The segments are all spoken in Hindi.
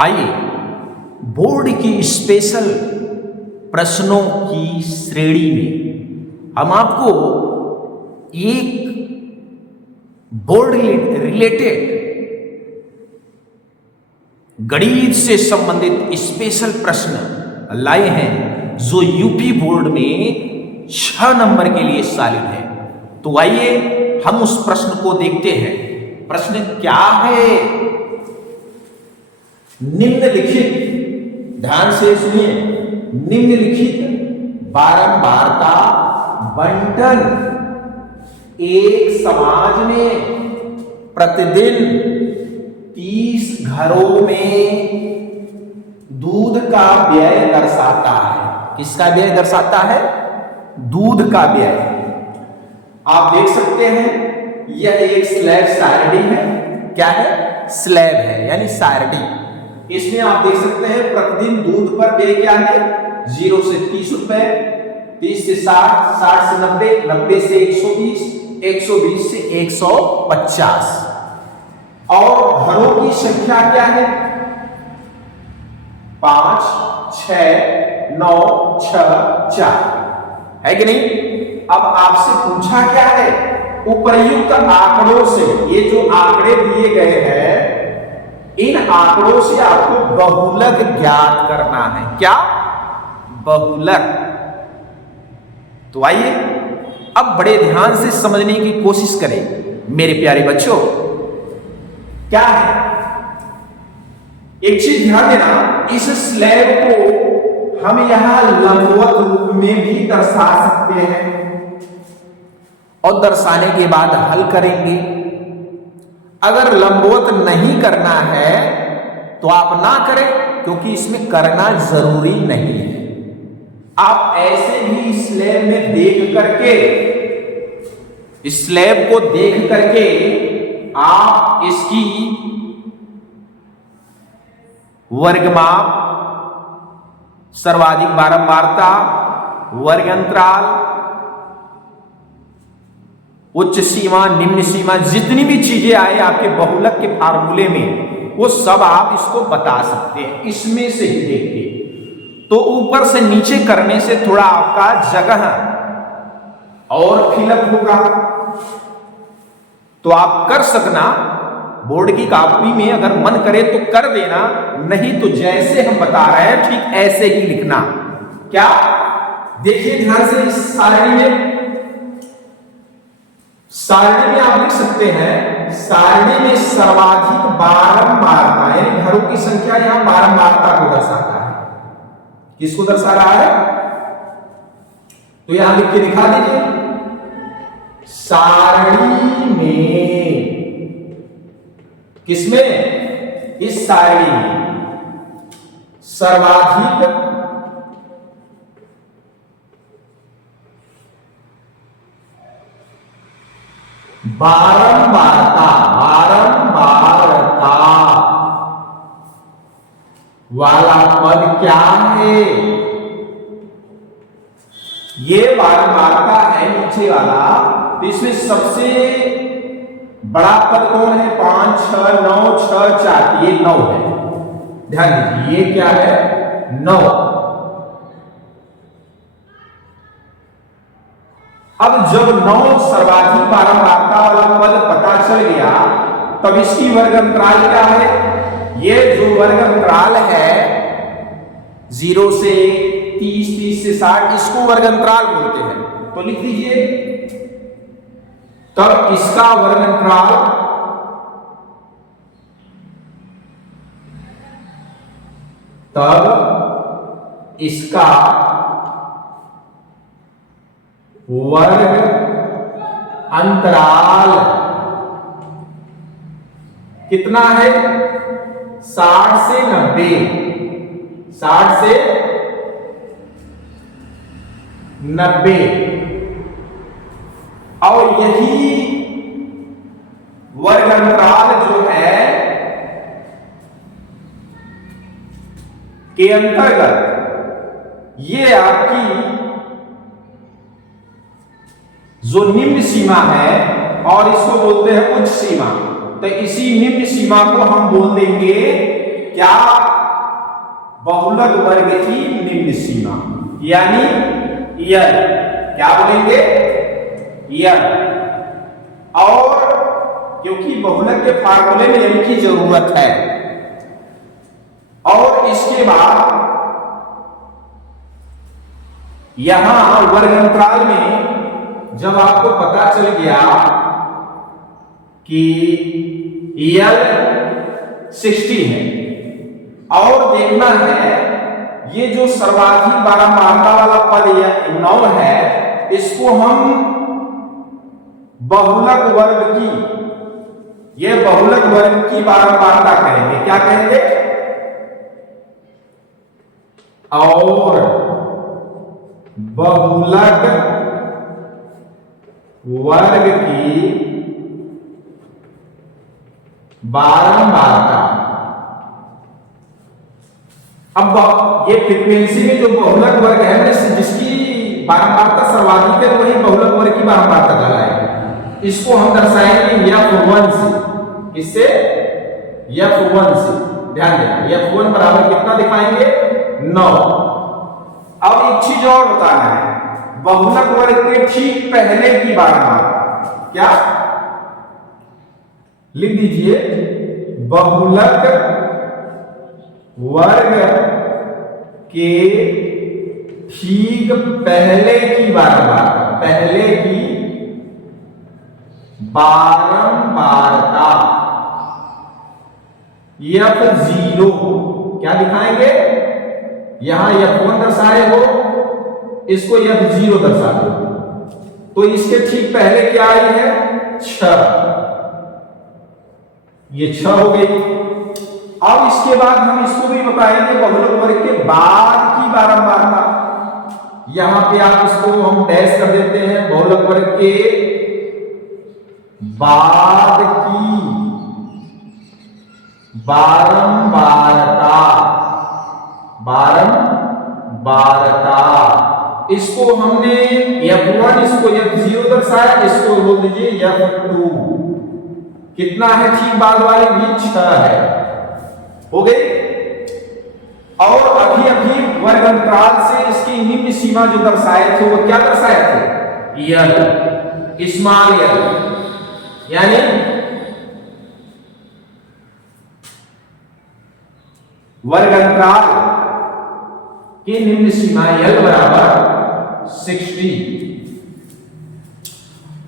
आइए बोर्ड की स्पेशल प्रश्नों की श्रेणी में हम आपको एक बोर्ड रिलेटेड गणित से संबंधित स्पेशल प्रश्न लाए हैं जो यूपी बोर्ड में 6 नंबर के लिए सॉलिड है। तो आइए हम उस प्रश्न को देखते हैं। प्रश्न क्या है? निम्नलिखित, ध्यान से सुनिए, निम्नलिखित बारंबारता बंटन एक समाज में प्रतिदिन 30 घरों में दूध का व्यय दर्शाता है। किसका व्यय दर्शाता है? दूध का व्यय। आप देख सकते हैं यह एक स्लैब सारणी है। क्या है? स्लैब है यानी सारणी। इसमें आप देख सकते हैं प्रतिदिन दूध पर व्यय क्या है? 0 से 30 रुपए, 30 से 60, 60 से 90, 90 से 120, 120 से 150। और घरों की संख्या क्या है? 5, 6, 9, 6, 4 है कि नहीं? अब आपसे पूछा क्या है? उपर्युक्त आंकड़ों से, ये जो आंकड़े दिए गए हैं इन आंकड़ों से आपको बहुलक ज्ञात करना है। क्या? बहुलक। तो आइए अब बड़े ध्यान से समझने की कोशिश करें मेरे प्यारे बच्चों। क्या है? एक चीज ध्यान देना, इस स्लैब को हम यहां लंबवत रूप में भी दर्शा सकते हैं और दर्शाने के बाद हल करेंगे। अगर लंबवत नहीं करना है तो आप ना करें, क्योंकि इसमें करना जरूरी नहीं है। आप ऐसे भी स्लैब में देख करके, स्लैब को देख करके आप इसकी वर्गमाप, सर्वाधिक बारंबारता, वर्ग अंतराल, उच्च सीमा, निम्न सीमा, जितनी भी चीजें आए आपके बहुलक के फार्मूले में, वो सब आप इसको बता सकते हैं इसमें से ही देख के। तो ऊपर से नीचे करने से थोड़ा आपका जगह और फिलअप होगा। तो आप कर सकना, बोर्ड की कॉपी में अगर मन करे तो कर देना, नहीं तो जैसे हम बता रहे हैं ठीक ऐसे ही लिखना। क्या? देखिए ध्यान से, इस सारणी में आप लिख सकते हैं, सारणी में सर्वाधिक बारंबारता यानी घरों की संख्या यहां बारंबारता को दर्शाता है। किसको दर्शा रहा है? तो यहां लिख के दिखा दीजिए, सारणी में, किसमें? इस सारणी में सर्वाधिक बारंबारता वाला पद क्या है? ये बारंबारता है नीचे वाला। तो इसमें सबसे बड़ा पद कौन है? 5, 6, 9, 6, 4, ये 9 है। ध्यान दीजिए, ये क्या है? 9। अब जब 9 सर्वाधिक बारंबारता वाला पद पता चल गया, तब इसकी वर्ग अंतराल क्या है? ये जो वर्ग अंतराल है 0 से 30, 30 से 60, इसको वर्ग अंतराल बोलते हैं। तो लिख दीजिए, तब इसका वर्ग अंतराल वर्ग अंतराल कितना है? 60 से 90, 60 से 90। और यही वर्ग अंतराल जो है के अंतर्गत ये आपकी जो निम्न सीमा है और इसको बोलते हैं उच्च सीमा। तो इसी निम्न सीमा को हम बोल देंगे क्या बहुलक वर्ग की निम्न सीमा, यानी यल, क्या बोलेंगे यल। और क्योंकि बहुलक के फार्मूले में यल की जरूरत है। और इसके बाद यहां वर्ग अंतराल में जब आपको पता चल गया कि यल 60 है और देखना है ये जो सर्वाधिक बारंबारता वाला पद 9 है, इसको हम बहुलक वर्ग की, ये बहुलक वर्ग की बारंबारता कहेंगे। क्या कहेंगे? और बहुलक वर्ग की बारंबारता। अब ये फ्रीक्वेंसी में जो बहुलक वर्ग है जिसकी बारंबारता सर्वाधिक है वही बहुलक वर्ग की बारंबारता कहलाएगी। इसको हम दर्शाएंगे F1 से। किससे? F1 से। ध्यान देना, F1 बराबर कितना दिखाएंगे? 9। अब एक चीज और बताना है, बहुलक वर्ग के ठीक पहले की बारंबारता क्या? लिख दीजिए, बहुलक वर्ग के ठीक पहले की बारंबारता, पहले की बारंबारता F0 क्या दिखाएंगे? यहां F1 दर्शाए हो, इसको F0 दर्शा दो, तो इसके ठीक पहले क्या आई है? 6। ये 6 हो गई। अब इसके बाद हम इसको भी बताएंगे बहुलक वर्ग के बाद की बारंबारता। यहां पे आप इसको हम डैश कर देते हैं, बहुलक वर्ग के बाद की बारंबारता, बारंबारता। इसको हमने F1, इसको F0 दर्शाया, इसको बोल दीजिए F2। कितना है ठीक बाद वाली भी? 6 है। हो गई। और अभी अभी वर्ग अंतराल से इसकी निम्न सीमा जो दर्शाए थे वो क्या दर्शाए थे? यल, स्मॉल यल, यानी वर्ग अंतराल की निम्न सीमा यल बराबर 60।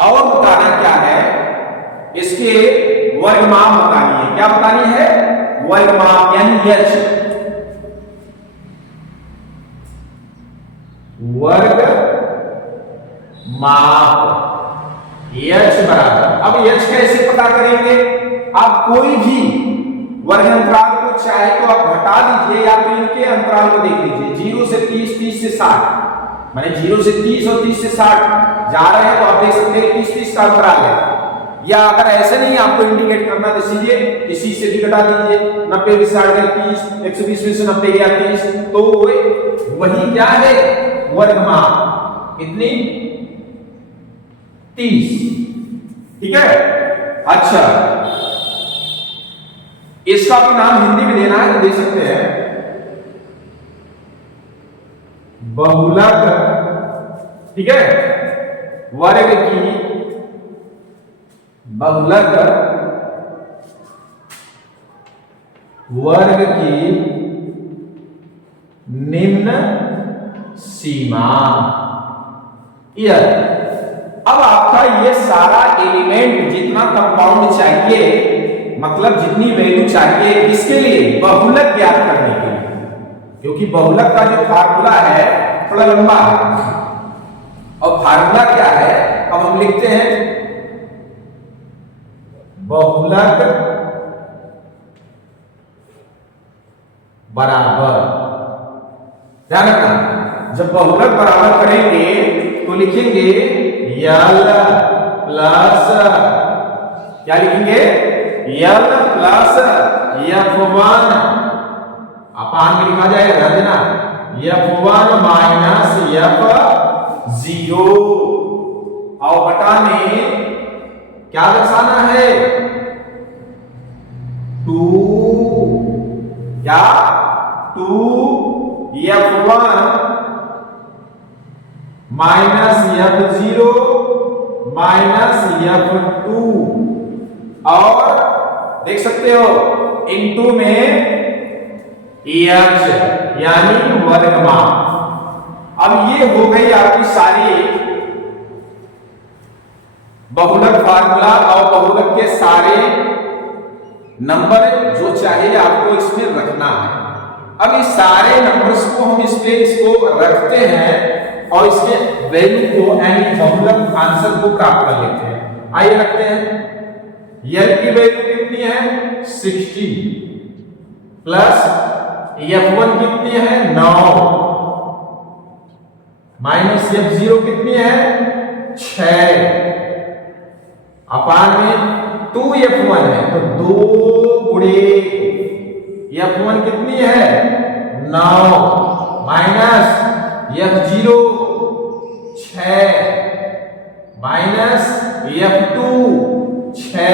और बताना क्या है? इसके वर्गमाप बतानी है। क्या बतानी है? वर्गमाप, यानी एच, वर्ग माप एच बराबर। अब एच कैसे पता करेंगे? आप कोई भी वर्ग अंतराल को चाहे तो आप घटा दीजिए या तो इनके अंतराल को देख लीजिए, 0 से 30, 30 से 60, माने 0 से 30 और 30 से 60 जा रहे हैं तो आप देख सकते हैं 30, 30 का अंतराल है। या अगर ऐसे नहीं आपको इंडिकेट करना तो सीधे इसी से भी घटा दीजिए, 90 में 60 गया 30, 120 में से 90 गया 30, तो वही क्या है? वर्गमाप। कितनी? 30। ठीक है। अच्छा, इसका भी नाम हिंदी में देना है तो दे सकते हैं, बहुलक, ठीक है, वर्ग की, बहुलक वर्ग की निम्न सीमा। अब आपका ये सारा एलिमेंट जितना कंपाउंड चाहिए, मतलब जितनी वैल्यू चाहिए, किसके लिए? बहुलक ज्ञात करने के लिए, क्योंकि बहुलक का जो फार्मूला है थोड़ा लंबा है। और फार्मूला क्या है? अब हम लिखते हैं बहुलक बराबर, ध्यान रखना, जब बहुलक बराबर करेंगे तो लिखेंगे यल प्लस, क्या लिखेंगे? यल प्लस F1, अपान में लिखा जाएगा, ध्यान देना, F1 माइनस F0, और बटा में क्या दर्शाना है? 2, क्या 2f1 minus f0 minus f2 और देख सकते हो इनटू में h यानी वर्गमान। अब ये हो गई आपकी सारी बहुलक फार्मूला और बहुलक के सारे नंबर जो चाहे आपको इसमें रखना है। अब इस सारे नंबर्स को हम इसको रखते हैं और इसके वैल्यू को यानी बहुलक आंसर को प्राप्त कर लेते हैं। आइए रखते हैं। यल की वैल्यू कितनी है 60 प्लस f1 कितनी है 9 माइनस f0 कितनी है 6 अपान में 2f1 है तो 2 गुणे f1 कितनी है 9 माइनस f0 6 माइनस f2 6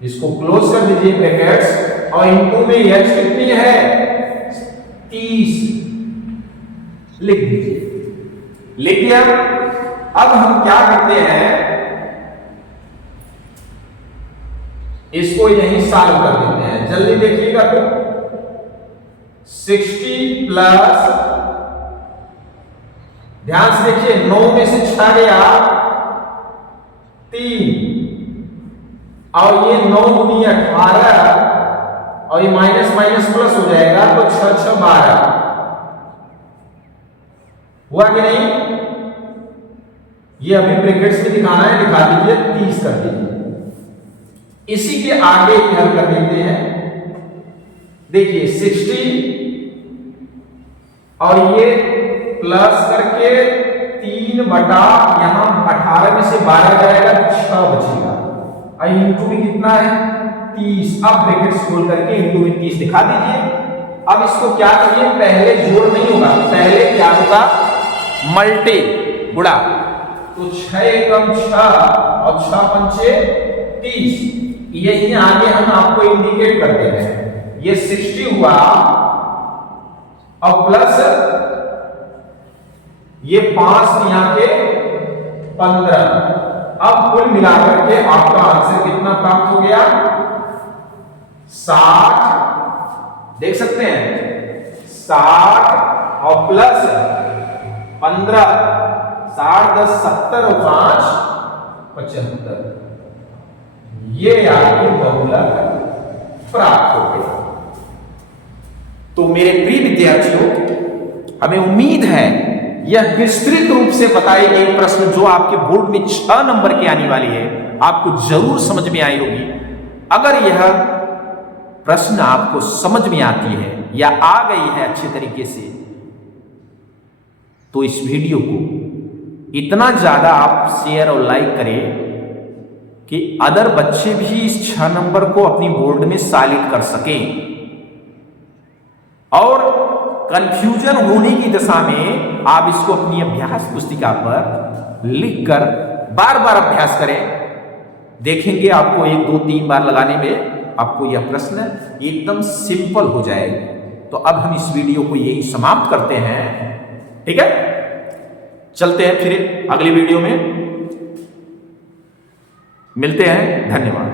इसको क्लोज कर दीजिए ब्रैकेट्स और इनटू में h कितनी है 30 लिख दीजिए। लिख दिया। अब हम क्या करते हैं इसको यहीं सॉल्व कर देते हैं। जल्दी देखिएगा तो 60 प्लस ध्यान से देखिए 9 में से 6 गया 3 और ये 9 गुनी 18 और ये माइनस माइनस प्लस हो जाएगा तो 6 6 12 हुआ कि नहीं। ये अभी ब्रैकेट्स में दिखाना है दिखा दीजिए 30 कर दीजिए। इसी के आगे हल कर देते हैं। देखिए 60 और ये प्लस करके 3 बटा यहां 18 में से 12 जाएगा 6 बचेगा और इनटू में कितना है 30। अब ब्रैकेट्स खोल करके इनटू में 30 दिखा दीजिए। अब इसको क्या करिए पहले जोड़ नहीं होगा पहले क्या होगा मल्टी गुणा तो 6 एकम 6 और 6 पंचे 30। यही आगे हम आपको इंडिकेट करते हैं ये 60 हुआ और प्लस ये 5 यहां के 15। अब कुल मिलाकर के आपका आंसर कितना प्राप्त हो गया 60 देख सकते हैं 60 और प्लस 15 60 10 70 और 5 75 ये आपकी बहुलक प्राप्त हो गई। तो मेरे प्रिय विद्यार्थियों हमें उम्मीद है यह विस्तृत रूप से बताई गई प्रश्न जो आपके बोर्ड में 6 नंबर की आने वाली है आपको जरूर समझ में आई होगी। अगर यह प्रश्न आपको समझ में आती है या आ गई है अच्छे तरीके से तो इस वीडियो को इतना ज्यादा आप शेयर और लाइक करें कि अदर बच्चे भी इस 6 नंबर को अपनी बोर्ड में शामिल कर सकें और कंफ्यूजन होने की दशा में आप इसको अपनी अभ्यास पुस्तिका पर लिखकर बार बार अभ्यास करें। देखेंगे आपको 1 2 3 बार लगाने में आपको यह प्रश्न एकदम सिंपल हो जाएगा। तो अब हम इस वीडियो को यही समाप्त करते हैं। ठीक है चलते हैं फिर अगली वीडियो में मिलते हैं। धन्यवाद।